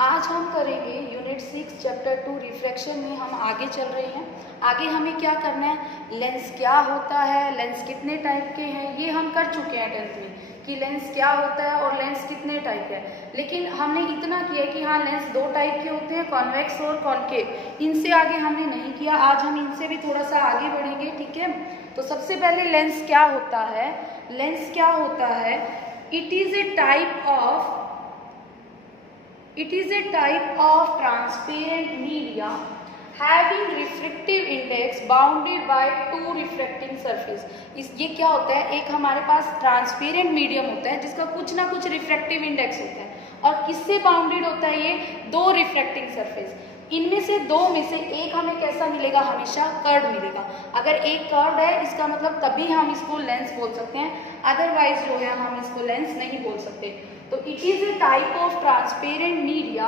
आज हम करेंगे यूनिट 6 चैप्टर 2 रिफ्रैक्शन में हम आगे चल रहे हैं। आगे हमें क्या करना है, लेंस क्या होता है, लेंस कितने टाइप के हैं, ये हम कर चुके हैं 10th में कि लेंस क्या होता है और लेंस कितने टाइप है। लेकिन हमने इतना किया कि हाँ लेंस दो टाइप के होते हैं, कॉन्वेक्स और कॉन्केव। इनसे आगे हमने नहीं किया, आज हम इनसे भी थोड़ा सा आगे बढ़ेंगे, ठीक है। तो सबसे पहले लेंस क्या होता है, लेंस क्या होता है, it is a type of transparent media having refractive index bounded by two refracting surface। ये क्या होता है, एक हमारे पास ट्रांसपेरेंट मीडियम होता है जिसका कुछ ना कुछ रिफ्रैक्टिव इंडेक्स होता है, और किससे बाउंडेड होता है, ये दो रिफ्रैक्टिंग सरफेस। इनमें से दो में से एक हमें कैसा मिलेगा, हमेशा कर्ड मिलेगा। अगर एक कर्ड है इसका मतलब तभी हम इसको लेंस बोल सकते हैं, अदरवाइज जो है हम इसको लेंस नहीं बोल सकते। तो it is a type of transparent media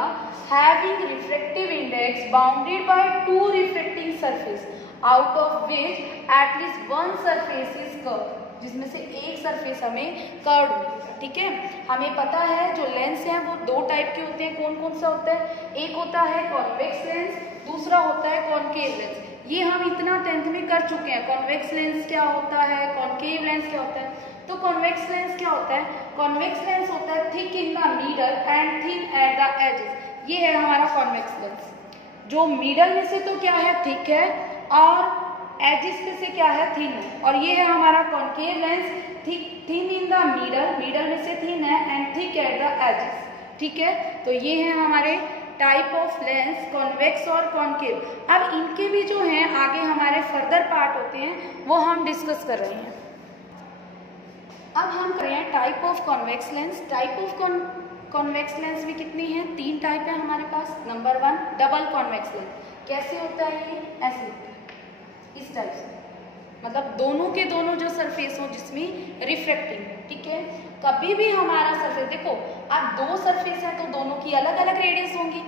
having refractive index bounded by two refracting surface out of which at least one surface is curved, जिसमें से एक सरफेस हमें कर्व्ड मिलेगा, ठीक है। हमें पता है जो लेंस है वो दो टाइप के होते हैं, कौन कौन सा होता है, एक होता है कॉन्वेक्स लेंस, दूसरा होता है कॉन्केव लेंस। ये हम इतना 10th में कर चुके हैं, कॉन्वेक्स लेंस क्या होता है, कॉन्केव लेंस क्या होता है। तो कॉन्वेक्स लेंस क्या होता है, कॉन्वेक्स लेंस होता है thick in the middle and thin at the edges. ये है हमारा कॉन्वेक्स लेंस, जो मिडल में से तो क्या है, थिक है, और एजिस पे से क्या है, थिन है। और ये है हमारा concave lens, thin in the middle, middle में से थिन है, and thick at the edges, ठीक है। तो ये है हमारे टाइप ऑफ लेंस, कॉन्वेक्स और कॉन्केव। अब इनके भी जो हैं आगे हमारे फर्दर पार्ट होते हैं वो हम डिस्कस कर रहे हैं। अब हम कर रहे हैं type of convex lens. Type of convex lens में कितनी है, तीन टाइप है हमारे पास। Number 1 double convex lens. कैसे होता है ये, ऐसे होता है, इस टाइप से, मतलब दोनों के दोनों जो सरफेस हो जिसमें रिफ्रैक्टिंग, ठीक है। कभी भी हमारा सरफेस, देखो अब दो सरफेस है तो दोनों की अलग अलग रेडियस होंगी,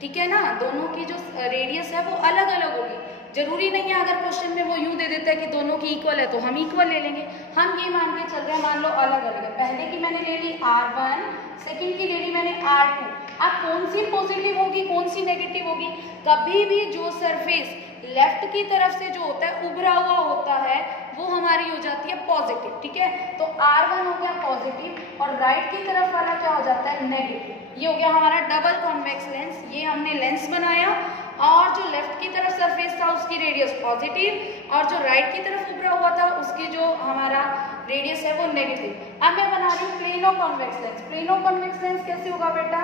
ठीक है ना, दोनों की जो रेडियस है वो अलग अलग होगी। जरूरी नहीं है अगर क्वेश्चन में वो यूं दे देता है कि दोनों की इक्वल है तो हम इक्वल ले लेंगे। हम ये मान के चल रहे हैं, मान लो अलग अलग है, पहले की मैंने ले ली R1, सेकंड की ले ली मैंने R2। अब कौन सी पॉजिटिव होगी कौन सी नेगेटिव होगी, कभी भी जो सरफेस लेफ्ट की तरफ से जो होता है उभरा हुआ होता है वो हमारी हो जाती है पॉजिटिव, ठीक है। तो R1 हो गया पॉजिटिव और राइट की तरफ वाला क्या हो जाता है, नेगेटिव। ये हो गया हमारा डबल कॉन्वेक्स लेंस। ये हमने लेंस बनाया और जो लेफ्ट की तरफ सरफेस था उसकी रेडियस पॉजिटिव और जो राइट की तरफ उभरा हुआ था उसकी जो हमारा रेडियस है वो नेगेटिव। अब मैं बना रही हूँ plano convex lens. Plano convex lens कैसे होगा बेटा,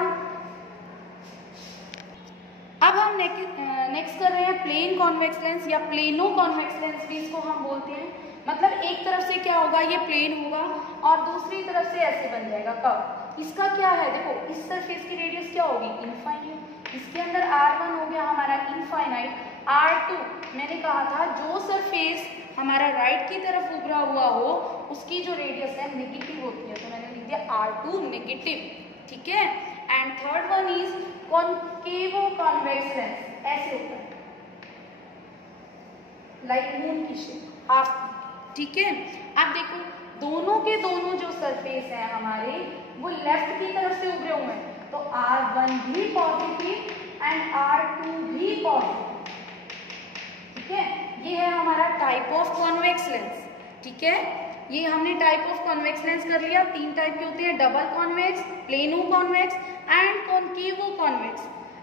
अब हम नेक्स्ट कर रहे हैं प्लेन कॉन्वेक्स लेंस या प्लेनो कॉन्वेक्स लेंस भी इसको हम बोलते हैं। मतलब एक तरफ से क्या होगा, ये प्लेन होगा और दूसरी तरफ से ऐसे बन जाएगा कर्व। इसका क्या है, देखो इस सरफेस की रेडियस क्या होगी, इनफाइनाइट। इसके अंदर R1 हो गया हमारा इनफाइनाइट, R2 मैंने कहा था जो सरफेस हमारा राइट की तरफ उभरा हुआ हो उसकी जो रेडियस है नेगेटिव होती है, तो मैंने लिख दिया R2 नेगेटिव, ठीक है। And third one is concavo convex lens. ऐसे होता है लाइक मून की शेप, हाफ, ठीक है। अब देखो दोनों के दोनों जो सरफेस है हमारे वो लेफ्ट की तरफ से उभरे हुए हैं, तो R1 भी पॉजिटिव एंड R2 भी पॉजिटिव, ठीक है। ये है हमारा टाइप ऑफ कॉन्वेक्स लेंस, ठीक है। ये हमने टाइप ऑफ कॉन्वेक्स लेंस कर लिया। तीन टाइप के होते हैं, double convex, plano convex and concavo convex.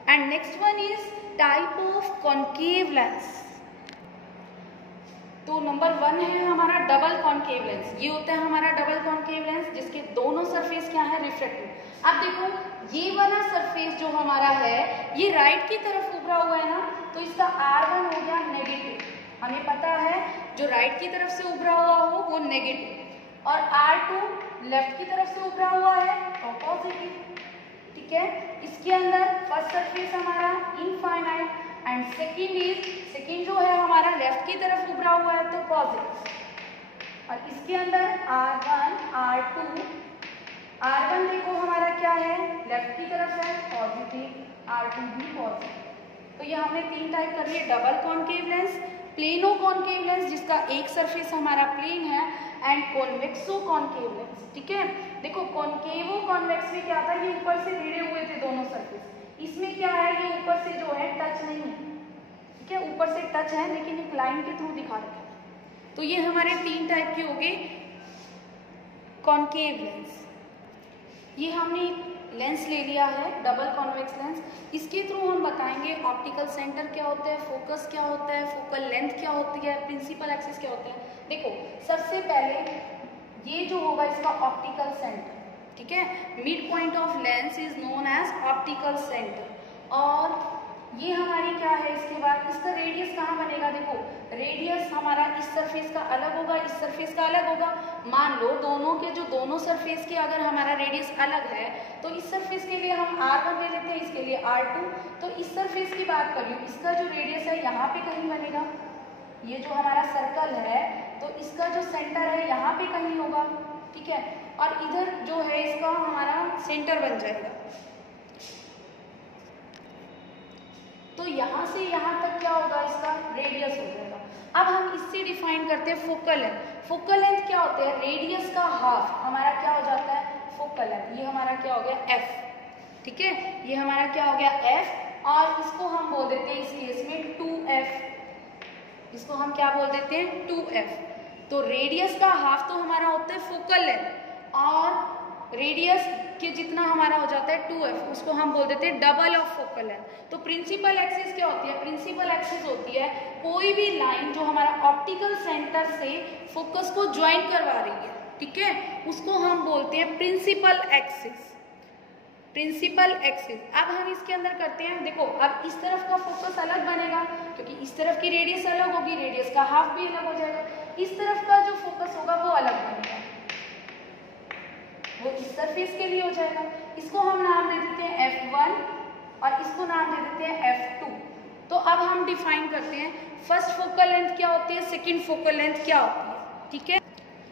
And next one is type of concave lens. तो नंबर 1 है हमारा डबल कॉन्केव लेंस। ये होता है हमारा डबल कॉन्केव लेंस जिसके दोनों सरफेस क्या है, रिफ्रैक्टिव। अब देखो ये वाला सरफेस जो हमारा है ये राइट की तरफ उभरा हुआ है ना, तो इसका R1 हो गया नेगेटिव। हमें पता है जो राइट की तरफ से उभरा हुआ हो वो नेगेटिव, और R2 लेफ्ट की तरफ से उभरा हुआ है तो पॉजिटिव, ठीक है। इसके अंदर फर्स्ट सरफेस हमारा इनफाइनाइट एंड सेकंड जो है हमारा लेफ्ट की तरफ उभरा हुआ है तो पॉजिटिव, और इसके अंदर R1 R2, R1 देखो हमारा क्या है, लेफ्ट की तरफ है पॉजिटिव, R2 भी पॉजिटिव। तो ये हमने तीन टाइप कर लिए, double concave lens, plano concave lens जिसका एक सरफेस हमारा प्लेन है, एंड कॉन्वेक्सो कॉन्केव लेंस, ठीक है। देखो कॉन्केवो कॉन्वेक्स में क्या था, ये ऊपर से भिड़े हुए थे दोनों सरफेस, इसमें क्या है ये ऊपर से जो है टच नहीं है, ठीक है, ऊपर से टच है लेकिन एक लाइन के थ्रू दिखा रखा है। तो ये हमारे 3 टाइप के हो गए कॉन्केव लेंस। ये हमने लेंस ले लिया है डबल कॉन्वेक्स लेंस, इसके थ्रू हम बताएंगे ऑप्टिकल सेंटर क्या होता है, फोकस क्या होता है, फोकल लेंथ क्या होती है, प्रिंसिपल एक्सिस क्या होता है। देखो सबसे पहले ये जो होगा इसका ऑप्टिकल सेंटर, ठीक है, mid point of lens is known as optical centre. और ये हमारी क्या है, इसके बाद इसका रेडियस कहाँ बनेगा, देखो रेडियस हमारा इस सरफेस का अलग होगा, इस सरफेस का अलग होगा। मान लो दोनों के जो दोनों सरफेस के अगर हमारा रेडियस अलग है तो इस सरफेस के लिए हम R1 ले लेते हैं, इसके लिए R2। तो इस सरफेस की बात करूँ, इसका जो रेडियस है यहाँ पे कहीं बनेगा, ये जो हमारा सर्कल है तो इसका जो सेंटर है यहाँ पे कहीं होगा, ठीक है, और इधर जो है इसका हमारा सेंटर बन जाएगा। तो यहाँ से यहाँ तक क्या होगा, इसका रेडियस हो जाएगा। अब हम इससे डिफाइन करते हैं फोकल लेंथ। फोकल लेंथ क्या होता है, रेडियस का हाफ हमारा क्या हो जाता है फोकल लेंथ। ये हमारा क्या हो गया f, ठीक है, ये हमारा क्या हो गया f, और इसको हम बोल देते हैं इस केस में 2f, इसको हम क्या बोल देते हैं 2f। तो रेडियस का हाफ तो हमारा होता है फोकल लेंथ, और रेडियस के जितना हमारा हो जाता है 2f, उसको हम बोल देते हैं डबल ऑफ फोकल लेंथ। तो प्रिंसिपल एक्सिस क्या होती है, प्रिंसिपल एक्सिस होती है कोई भी लाइन जो हमारा ऑप्टिकल सेंटर से फोकस को ज्वाइन करवा रही है, ठीक है, उसको हम बोलते हैं प्रिंसिपल एक्सिस। Principal axis. अब हम इसके अंदर करते हैं, देखो अब इस तरफ का फोकस अलग बनेगा क्योंकि इस तरफ की रेडियस अलग होगी, रेडियस का हाफ भी अलग हो जाएगा। इस तरफ का जो फोकस होगा वो अलग बनेगा, वो इस सरफेस के लिए हो जाएगा। इसको हम नाम दे देते हैं F1 और इसको नाम दे देते हैं F2। तो अब हम डिफाइन करते हैं फर्स्ट फोकल लेंथ क्या होती है, सेकंड फोकल लेंथ क्या होती है, ठीक है।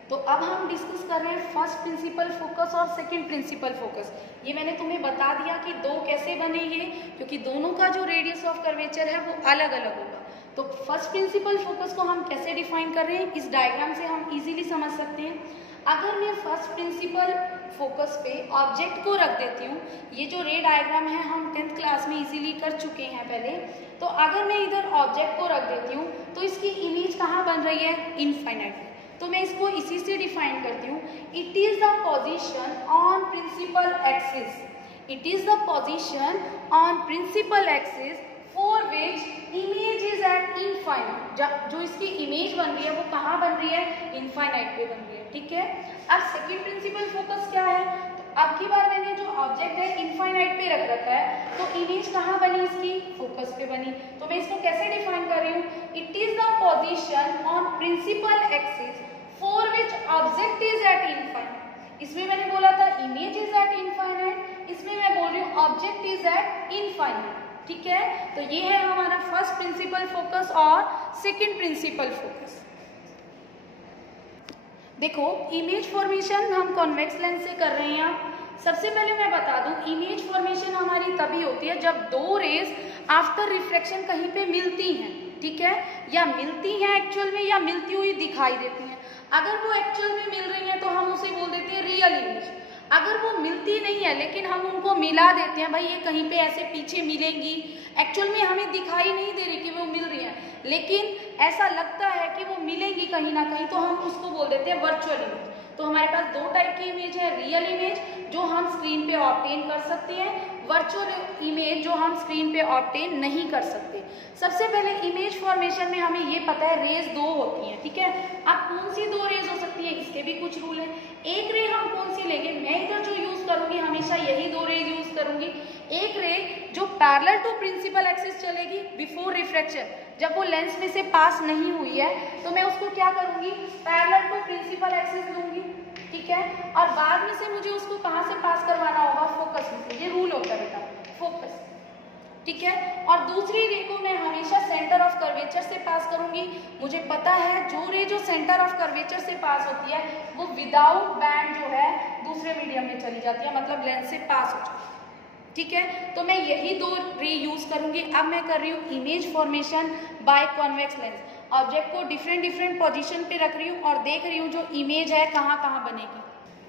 तो अब हम डिस्कस कर रहे हैं फर्स्ट प्रिंसिपल फोकस और सेकंड प्रिंसिपल फोकस। ये मैंने तुम्हें बता दिया कि दो कैसे बने ये, क्योंकि दोनों का जो रेडियस ऑफ कर्वेचर है वो अलग अलग होगा। तो फर्स्ट प्रिंसिपल फोकस को हम कैसे डिफाइन कर रहे हैं, इस डायग्राम से हम इजीली समझ सकते हैं। अगर मैं फर्स्ट प्रिंसिपल फोकस पे ऑब्जेक्ट को रख देती हूँ, ये जो रे डायग्राम है हम 10th क्लास में इजीली कर चुके हैं पहले। तो अगर मैं इधर ऑब्जेक्ट को रख देती हूँ तो इसकी इमेज कहाँ बन रही है, इनफाइनाइट। तो मैं इसको इसी से डिफाइन करती हूँ, it is the position on principal axis, it is the position on principal axis for which image is at infinite. जो इसकी इमेज बन रही है वो कहाँ बन रही है, इनफाइनाइट पे बन रही है, ठीक है। अब सेकंड प्रिंसिपल फोकस क्या है, तो अब की बार मैंने जो ऑब्जेक्ट है इनफाइनाइट पे रख रखा है, तो इमेज कहाँ बनी इसकी, फोकस पे बनी। तो मैं इसको कैसे डिफाइन कर रही हूँ, it is the position on principal axis for which object is at infinite. इसमें मैंने बोला था इमेज इज एट इनफाइनाइट, इसमें मैं बोल रही हूँ ऑब्जेक्ट इज एट इनफाइनाइट, ठीक है। तो ये है हमारा फर्स्ट प्रिंसिपल फोकस और सेकंड प्रिंसिपल फोकस। देखो इमेज फॉर्मेशन हम कॉन्वेक्स लेंस से कर रहे हैं। सबसे पहले मैं बता दूं, इमेज फॉर्मेशन हमारी तभी होती है जब दो रेज आफ्टर रिफ्लेक्शन कहीं पे मिलती हैं, ठीक है, या मिलती हैं एक्चुअल में या मिलती हुई दिखाई देती हैं। अगर वो एक्चुअल में मिल रही हैं तो हम उसे बोल देते हैं रियल इमेज। अगर वो मिलती नहीं है लेकिन हम उनको मिला देते हैं, भाई ये कहीं पे ऐसे पीछे मिलेंगी, एक्चुअल में हमें दिखाई नहीं दे रही कि वो मिल रही है लेकिन ऐसा लगता है कि वो मिलेगी कहीं ना कहीं, तो हम उसको बोल देते हैं वर्चुअल इमेज। तो हमारे पास दो टाइप की इमेज है, रियल इमेज जो हम स्क्रीन पे ऑब्टेन कर सकते हैं, वर्चुअल इमेज जो हम स्क्रीन पे ऑब्टेन नहीं कर सकते। सबसे पहले इमेज फॉर्मेशन में हमें ये पता है रेज दो होती हैं, ठीक है। अब कौन सी दो रेज हो सकती है, इसके भी कुछ रूल है। एक रे हम कौन सी लेंगे, मैं इधर जो यूज करूंगी हमेशा यही दो रेज यूज करूंगी। एक रे जो पैरेलल टू प्रिंसिपल एक्सिस चलेगी बिफोर रिफ्रैक्शन, जब वो लेंस में से पास नहीं हुई है तो मैं उसको क्या करूंगी, पैरेलल टू प्रिंसिपल एक्सिस लूंगी, ठीक है। और बाद में से मुझे उसको कहाँ से पास करवाना होगा, फोकस में से। ये रूल होता है बेटा, फोकस, ठीक है। और दूसरी रे को मैं हमेशा सेंटर ऑफ कर्वेचर से पास करूंगी। मुझे पता है जो रे जो सेंटर ऑफ कर्वेचर से पास होती है वो विदाउट बैंड जो है दूसरे मीडियम में चली जाती है, मतलब लेंस से पास हो जाती है, ठीक है। तो मैं यही दो रे यूज करूंगी। अब मैं कर रही हूँ image formation by convex lens. Object को डिफरेंट पोजीशन पे रख रही हूँ और देख रही हूँ जो इमेज है कहाँ कहाँ बनेगी।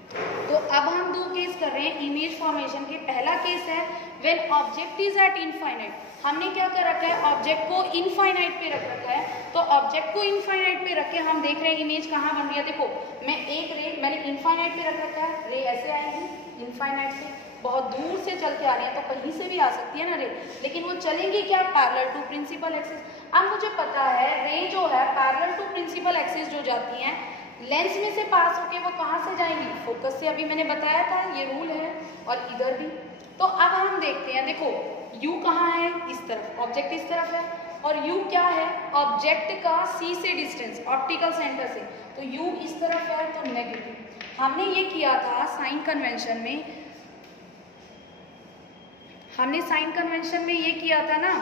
तो अब हम दो केस कर रहे हैं इमेज फॉर्मेशन के। पहला केस है when object is at infinite. हमने क्या कर रखा है, ऑब्जेक्ट को इनफाइनाइट पे रख रखा है। तो ऑब्जेक्ट को इनफाइनाइट पे रख के हम देख रहे हैं इमेज कहाँ बन रही है। देखो मैं एक रे मैंने इनफाइनाइट पे रख रखा है, रे ऐसे आएंगी इनफाइनाइट से, बहुत दूर से चल के आ रही है, तो कहीं से भी आ सकती है ना रे, लेकिन वो चलेंगी क्या, पैरेलल टू प्रिंसिपल एक्सिस। अब मुझे पता है रे जो है पैरेलल टू प्रिंसिपल एक्सिस जो जाती हैं लेंस में से पास होके वो कहाँ से जाएंगी, फोकस से। अभी मैंने बताया था ये रूल है, और इधर भी। तो अब हम देखते हैं, देखो u कहाँ है, इस तरफ, ऑब्जेक्ट इस तरफ है, और u क्या है, ऑब्जेक्ट का c से डिस्टेंस, ऑप्टिकल सेंटर से, तो u इस तरफ है तो नेगेटिव। हमने ये किया था साइन कन्वेंशन में, हमने साइन कन्वेंशन में ये किया था ना,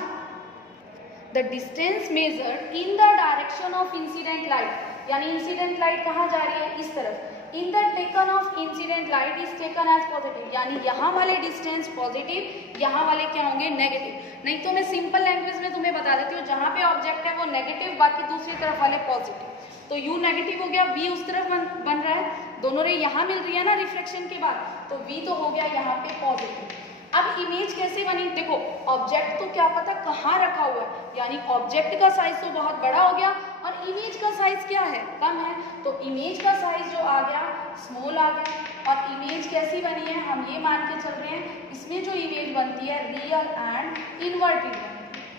the distance measured in the direction of incident light, यानी इंसिडेंट लाइट कहाँ जा रही है, इस तरफ। In the taken of incident light is taken as positive, यानी यहाँ वाले डिस्टेंस पॉजिटिव, यहाँ वाले क्या होंगे नेगेटिव। नहीं तो मैं सिंपल लैंग्वेज में तुम्हें बता देती हूँ, जहाँ पे ऑब्जेक्ट है वो नेगेटिव, बाकी दूसरी तरफ वाले पॉजिटिव। तो u नेगेटिव हो गया, v उस तरफ बन रहा है, दोनों रे यहाँ मिल रही है ना रिफ्लेक्शन के बाद, तो v तो हो गया यहाँ पे पॉजिटिव। अब इमेज कैसे बनी, देखो ऑब्जेक्ट तो क्या पता कहाँ रखा हुआ है, यानी ऑब्जेक्ट का साइज तो बहुत बड़ा हो गया और इमेज का साइज क्या है, कम है, तो इमेज का साइज जो आ गया स्मॉल आ गया। और इमेज कैसी बनी है, हम ये मान के चल रहे हैं इसमें जो इमेज बनती है रियल एंड इन्वर्टेड,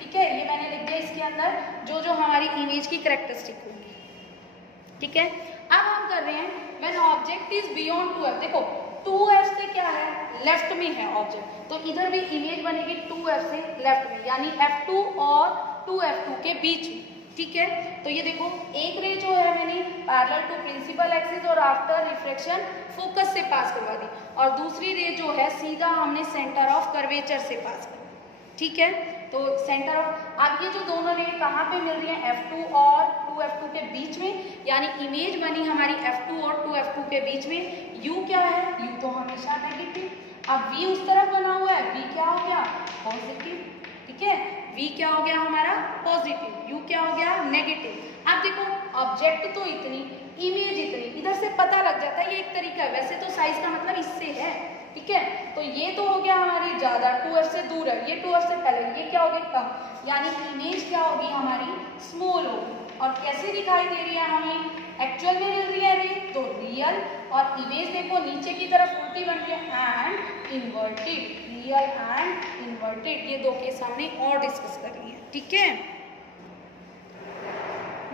ठीक है। ये मैंने लिख दिया इसके अंदर जो जो हमारी इमेज की कैरेक्टरिस्टिक होगी, ठीक है। अब हम कर रहे हैं when object is beyond 2f, देखो 2f से क्या है, लेफ्ट में है ऑब्जेक्ट, तो इधर भी इमेज बनेगी 2f से लेफ्ट में, यानी f2 और 2f2 के बीच में, ठीक है। तो ये देखो एक रे जो है मैंने पैरेलल टू प्रिंसिपल एक्सिस और आफ्टर रिफ्लेक्शन फोकस से पास करवा दी, और दूसरी रे जो है सीधा हमने सेंटर ऑफ कर्वेचर से पास करवा दी, ठीक है। तो सेंटर ऑफ, अब ये जो दोनों रे कहाँ पे मिल रही है, f2 और 2f2 के बीच में, यानी इमेज बनी हमारी f2 और 2f2 के बीच में। u क्या है, u तो हमेशा नेगेटिव, अब v उस तरफ बना हुआ है, v क्या हो गया पॉजिटिव, ठीक है। v क्या हो गया हमारा पॉजिटिव, u क्या हो गया नेगेटिव। अब देखो ऑब्जेक्ट तो इतनी, इमेज इतनी, इधर से पता लग जाता है, ये एक तरीका है, वैसे तो साइज का मतलब इससे है, ठीक है। तो ये तो हो गया हमारी ज्यादा, 2f से दूर है, ये 2f से पहले, ये क्या होगी कम, यानी इमेज क्या होगी हमारी स्मॉल होगी। और कैसे दिखाई दे रही है हमें, एक्चुअल में मिल रही है रे तो रियल, और इमेज देखो नीचे की तरफ उल्टी बन रही है and inverted, real and inverted. ये दो केस हमने और डिस्कस कर लिए हैं, ठीक है।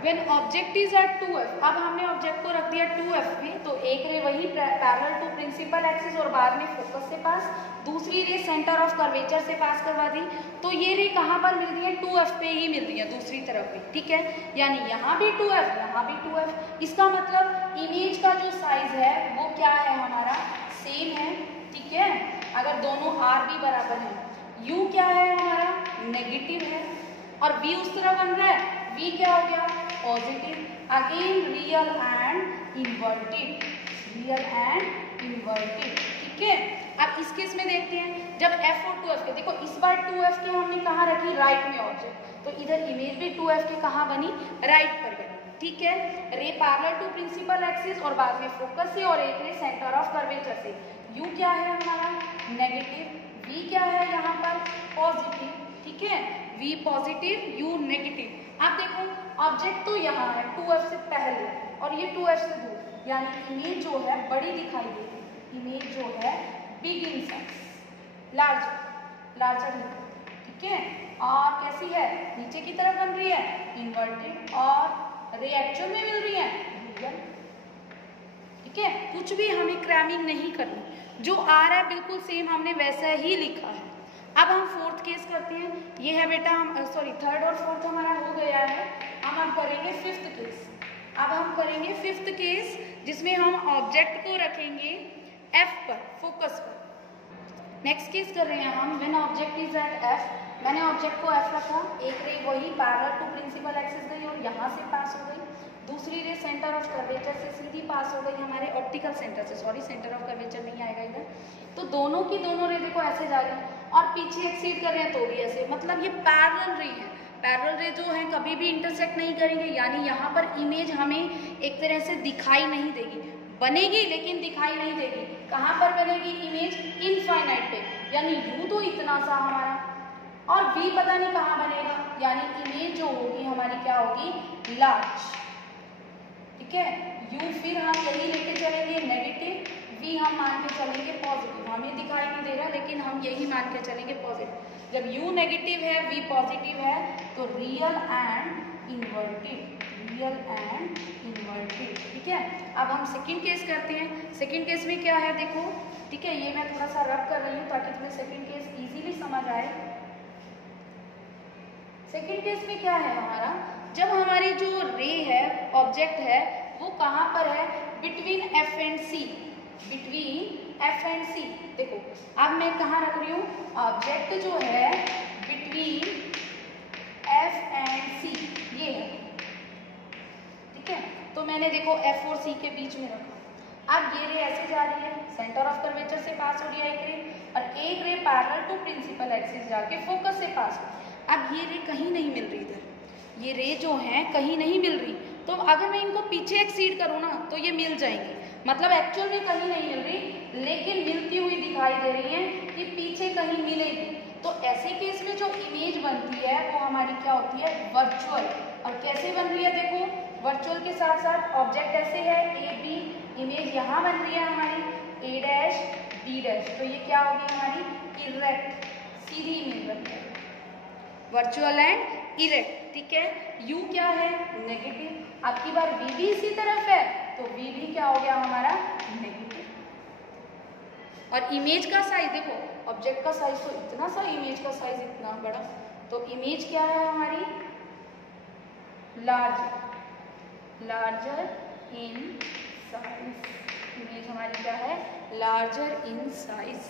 When object is at 2f, अब हमने ऑब्जेक्ट को रख दिया 2f में, तो एक रे वही पैरेलल टू प्रिंसिपल एक्सिस और बाद में फोकस से पास, दूसरी रे सेंटर ऑफ कर्वेचर से पास करवा दी। तो ये रे कहाँ पर मिल रही है, 2f पे ही मिल रही है दूसरी तरफ भी, ठीक है। यानी यहाँ भी 2f, यहाँ भी 2f, इसका मतलब इमेज का जो साइज है वो क्या है हमारा सेम है, ठीक है। अगर दोनों r भी बराबर है, u क्या है हमारा नेगेटिव है, और v उस तरह बन रहा है, v क्या हो गया positive, again real and inverted, real and inverted, ठीक है। अब इस केस में देखते हैं जब f और 2f के, देखो इस बार 2f के हमने कहाँ रखी, राइट में ऑब्जेक्ट, तो इधर इमेज भी 2f के कहाँ बनी, राइट पर बनी, ठीक है। रे पैरेलल टू प्रिंसिपल एक्सिस और बाद में फोकस से, और एक रे सेंटर ऑफ कर्वेचर से। u क्या है हमारा नेगेटिव, v क्या है यहाँ पर पॉजिटिव, ठीक है, v पॉजिटिव u नेगेटिव। अब देखो ऑब्जेक्ट तो यहाँ है 2f से पहले और ये 2f से दूर, यानी इमेज जो है बड़ी दिखाई देगी, इमेज जो है बिग इन साइज, लार्जर, ठीक है। और कैसी है, नीचे की तरफ बन रही है इन्वर्टेड, और रे एक्चुअल में मिल रही है रियल, ठीक है। कुछ भी हमें क्रैमिंग नहीं करनी, जो आ रहा है बिल्कुल सेम हमने वैसा ही लिखा है। अब हम फोर्थ केस करते हैं, ये है बेटा हम थर्ड और फोर्थ हमारा हो गया है, हम करेंगे फिफ्थ केस। अब हम करेंगे फिफ्थ केस जिसमें हम ऑब्जेक्ट को रखेंगे f पर, फोकस पर। नेक्स्ट केस कर रहे हैं हम when object is at f, मैंने ऑब्जेक्ट को f रखा, एक रे वही पैरेलल टू प्रिंसिपल एक्सिस गई और यहाँ से पास हो गई, दूसरी रे सेंटर ऑफ कर्वेचर से सीधी पास हो गई हमारे ऑप्टिकल सेंटर से, सॉरी सेंटर ऑफ कर्वेचर नहीं आएगा इधर, तो दोनों की दोनों रे देखो ऐसे जा रही है, और पीछे एक्सीड कर रहे हैं तो भी ऐसे, मतलब ये पैरेलल रे है। पैरेलल रे जो है कभी भी इंटरसेक्ट नहीं करेंगे, यानी यहाँ पर इमेज हमें एक तरह से दिखाई नहीं देगी, बनेगी लेकिन दिखाई नहीं देगी। कहाँ पर बनेगी इमेज? इनफाइनाइट पे, यानी यू तो इतना सा हमारा, और वी पता नहीं कहाँ बनेगा, यानी इमेज जो होगी हमारी क्या होगी? लार्ज। ठीक है, यू फिर हम यही लेके चलेंगे नेगेटिव, वी हम मान के चलेंगे पॉजिटिव। हमें दिखाई नहीं दे रहा लेकिन हम यही मान के चलेंगे पॉजिटिव। जब यू नेगेटिव है वी पॉजिटिव है तो real and inverted, real and inverted. ठीक है, अब हम सेकंड केस करते हैं। सेकंड केस में क्या है देखो, ठीक है, ये मैं थोड़ा सा रब कर रही हूँ ताकि तुम्हें सेकंड केस इजीली समझ आए। सेकंड केस में क्या है हमारा, जब हमारी जो रे है, ऑब्जेक्ट है, वो कहाँ पर है? Between F and C, between F and C. देखो अब मैं कहाँ रख रही हूँ, ऑब्जेक्ट जो है बिटवीन एफ एंड सी, ये है। ठीक है, तो मैंने देखो एफ और सी के बीच में रखा। अब ये रे ऐसे जा रही है, सेंटर ऑफ कर्वेचर से पास हो रही है एक रे, और एक ray parallel to principal axis जाके फोकस से पास हो। अब ये रे कहीं नहीं मिल रही इधर, ये रे जो है कहीं नहीं मिल रही, तो अगर मैं इनको पीछे एक्सीड करूँ ना तो ये मिल जाएंगी। मतलब एक्चुअल में कहीं नहीं मिल रही लेकिन मिलती हुई दिखाई दे रही है कि पीछे कहीं मिलेगी। तो ऐसे केस में जो इमेज बनती है वो हमारी क्या होती है? वर्चुअल। और कैसे बन रही है देखो, वर्चुअल के साथ साथ ऑब्जेक्ट ऐसे है ए बी, इमेज यहाँ बन रही है हमारी ए डैश बी डैश, तो ये क्या होगी हमारी? इरेक्ट, सीधी इमेज बनती है, वर्चुअल एंड इरेक्ट। ठीक है, यू क्या है? नेगेटिव। अब की बार वी भी इसी तरफ है तो वी भी क्या हो गया हमारा? नेगेटिव। और इमेज का साइज देखो, ऑब्जेक्ट का साइज तो इतना सा, इमेज का साइज इतना बड़ा, तो इमेज क्या है हमारी? Large, larger in size. Image हमारी क्या है? Larger in size.